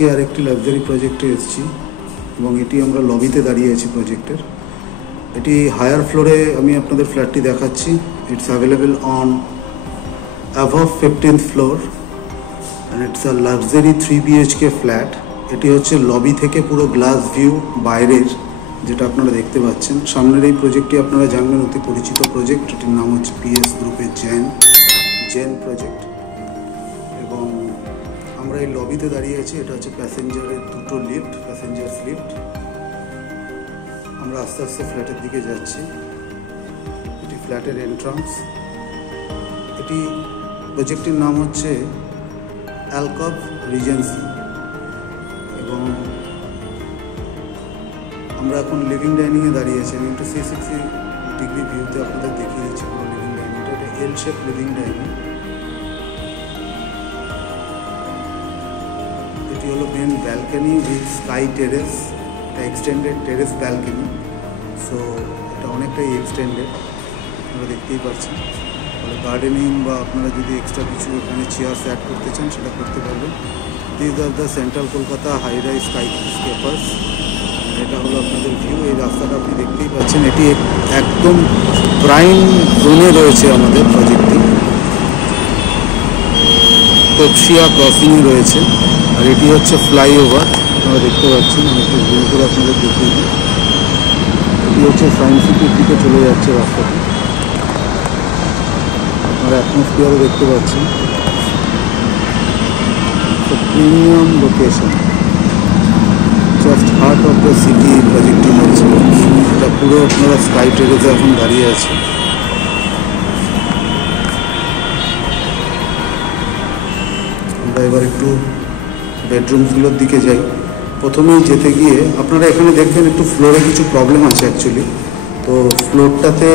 আজকে আরেকটি লাক্সারি প্রজেক্টে এসেছি এবং এটি আমরা লবিতে দাঁড়িয়ে আছি প্রজেক্টের। এটি হায়ার ফ্লোরে আমি আপনাদের ফ্ল্যাটটি দেখাচ্ছি। It's available on above 15th floor and it's a luxury 3 BHK flat. এটি হচ্ছে লবি থেকে পুরো গ্লাস ভিউ বাইরের, যেটা আপনারা দেখতে পাচ্ছেন। সামনের এই প্রজেক্টটি আপনারা জানবেন, অতি পরিচিত প্রজেক্ট। এটির নাম হচ্ছে PS গ্রুপের জেন প্রজেক্ট। এবং আমরা এই লবিতে দাঁড়িয়ে আছি। এটা হচ্ছে প্যাসেঞ্জারের দুটো লিফট, প্যাসেঞ্জার্স লিফট। আমরা আস্তে আস্তে ফ্ল্যাটের দিকে যাচ্ছি। এটি ফ্ল্যাটের এন্ট্রান্স। এটি প্রজেক্টটির নাম হচ্ছে অ্যালকভ রিজেন্সি। এবং আমরা এখন লিভিং ডাইনিংয়ে দাঁড়িয়ে আছি। আমি একটু 360 ডিগ্রি ভিউতে আপনাদের দেখিয়ে দিচ্ছি পুরো লিভিং ডাইনিংটা। এটা এল শেপ লিভিং ডাইনিং। এটি হলো main balcony with sky terrace. এটা এক্সটেন্ডেড টেরেস ব্যালকনি। সো এটা অনেকটাই এক্সটেন্ডেড, আপনারা দেখতেই পাচ্ছেন। তাহলে গার্ডেনিং বা আপনারা যদি এক্সট্রা কিছু এখানে চেয়ার্স অ্যাড করতে চান সেটা করতে পারবেন। This are the central Kolkata high rise skyscrapers. এটা হলো আপনাদের ভিউ। এই রাস্তাটা আপনি দেখতেই পাচ্ছেন। এটি একদম প্রাইম জোনে রয়েছে আমাদের প্রজেক্টটি। তপসিয়া ক্রসিংয়ে রয়েছে। আর এটি হচ্ছে ফ্লাইওভার, আপনারা দেখতে পাচ্ছেন। আমি একটু জুম করে আপনাদের দেখিয়ে দিই। এটি হচ্ছে সায়েন্স সিটির দিকে চলে যাচ্ছে রাস্তাটি। আপনারা অ্যাটমসফিয়ারও দেখতে পাচ্ছেন। Premium location, just heart of the city প্রজেক্টটি হচ্ছে। এটা পুরো আপনারা স্কাই টেরেসে এখন দাঁড়িয়ে আছে। আমরা এবার একটু বেডরুমগুলোর দিকে যাই। প্রথমেই যেতে গিয়ে আপনারা এখানে দেখবেন একটু ফ্লোরে কিছু প্রবলেম আছে অ্যাকচুয়ালি। তো ফ্লোরটাতে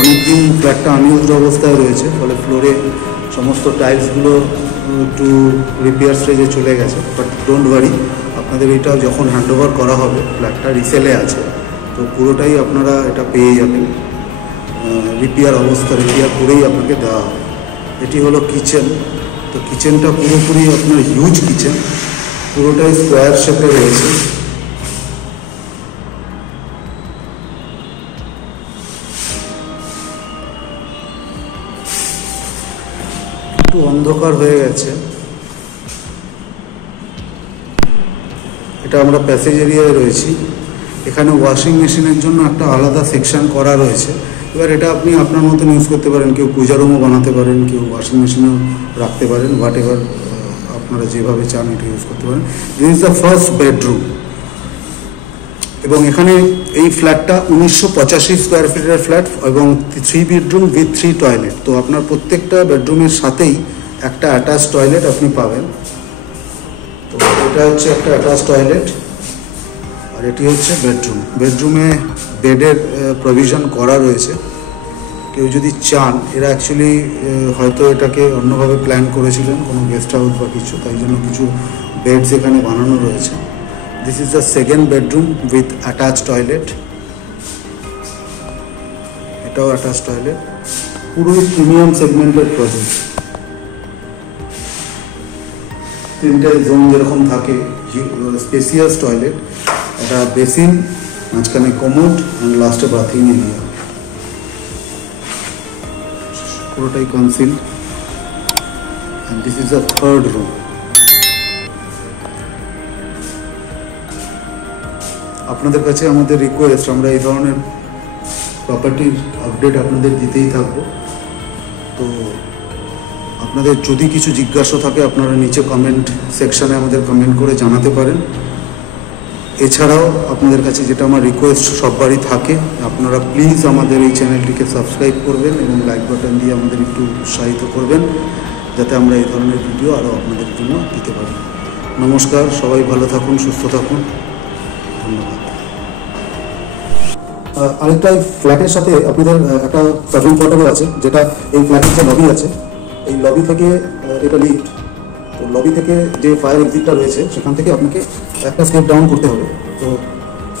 অনেকদিন ফ্ল্যাটটা আনইউজড অবস্থায় রয়েছে, ফলে ফ্লোরে সমস্ত টাইলসগুলো একটু রিপেয়ার স্টেজে চলে গেছে। বাট ডোন্ট ওয়ারি, আপনাদের এটা যখন হ্যান্ডওভার করা হবে, ফ্ল্যাটটা রিসেলে আছে, তো পুরোটাই আপনারা এটা পেয়ে যাবেন। রিপেয়ার করেই আপনাকে দেওয়া হবে। এটি হলো কিচেন। তো কিচেনটা পুরোপুরি আপনার হিউজ কিচেন, পুরোটাই স্কোয়ার শেপে রয়েছে। একটু অন্ধকার হয়ে গেছে। এটা আমরা প্যাসেজ এরিয়ায় রয়েছি। এখানে ওয়াশিং মেশিনের জন্য একটা আলাদা সেকশন করা রয়েছে। এবার এটা আপনি আপনার মতন ইউজ করতে পারেন। কেউ পূজা রুমও বানাতে পারেন, কেউ ওয়াশিং মেশিনও রাখতে পারেন। হোয়াট এভার আপনারা যেভাবে চান এটা ইউজ করতে পারেন। This is the first bedroom. এবং এখানে এই ফ্ল্যাটটা 1985 স্কোয়ার ফিটের ফ্ল্যাট এবং 3 বেডরুম উইথ 3 টয়লেট। তো আপনার প্রত্যেকটা বেডরুমের সাথেই একটা অ্যাটাচ টয়লেট আপনি পাবেন। তো এটা হচ্ছে একটা অ্যাটাচ টয়লেট, আর এটি হচ্ছে বেডরুম। বেডরুমে বেডের প্রভিশন করা রয়েছে। কেউ যদি চান, এরা অ্যাকচুয়ালি হয়তো এটাকে অন্যভাবে প্ল্যান করেছিলেন, কোনো গেস্ট হাউস বা কিছু, তাই জন্য কিছু বেডস এখানে বানানো রয়েছে। This is the second bedroom with attach toilet. এটাও অ্যাটাচ টয়লেট। পুরোই প্রিমিয়াম সেগমেন্টের প্রজেক্ট। 3টে জোন যেরকম থাকে, স্পেসিয়াস টয়লেট, একটা বেসিন, মাঝখানে কমোড অ্যান্ড লাস্টে বাথিং এরিয়া। পুরোটাই concealed. And this is a third room. আপনাদের কাছে আমাদের রিকোয়েস্ট, আমরা এই ধরনের প্রপার্টির আপডেট আপনাদের দিতেই থাকবো। তো আপনাদের যদি কিছু জিজ্ঞাসা থাকে, আপনারা নিচে কমেন্ট সেকশানে আমাদের কমেন্ট করে জানাতে পারেন। এছাড়াও আপনাদের কাছে যেটা আমার রিকোয়েস্ট সববারই থাকে, আপনারা প্লিজ আমাদের এই চ্যানেলটিকে সাবস্ক্রাইব করবেন এবং লাইক বাটন দিয়ে আমাদের একটু উৎসাহিত করবেন, যাতে আমরা এই ধরনের ভিডিও আরও আপনাদের জন্য দিতে পারি। নমস্কার, সবাই ভালো থাকুন, সুস্থ থাকুন, ধন্যবাদ। আরেকটা ফ্ল্যাটের সাথে আপনাদের একটা সার্ভিং পোর্টাবল আছে, যেটা এই ফ্ল্যাটের যে লবি আছে, এই লবি থেকে এটা লিফট। তো লবি থেকে যে ফায়ার এক্সিটটা রয়েছে, সেখান থেকে আপনাকে একটা স্টেপ ডাউন করতে হবে। তো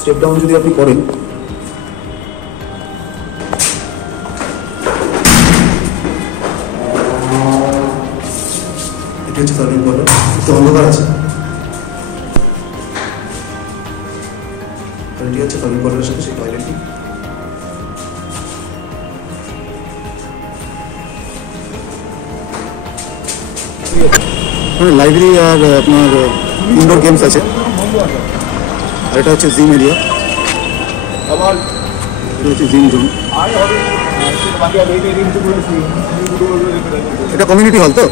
স্টেপ ডাউন যদি আপনি করেন, এটা হচ্ছে সার্ভিং পোর্টাবল। একটু অন্ধকার আছে। টয়লেটই আছে ফার্মিকলের সাথে, সেই টয়লেটই। মানে লাইব্রেরি আর আপনার ইনডোর গেমস আছে। আর এটা হচ্ছে জিম এরিয়া, এটা হচ্ছে জিম জোন। এটা কমিউনিটি হল তো?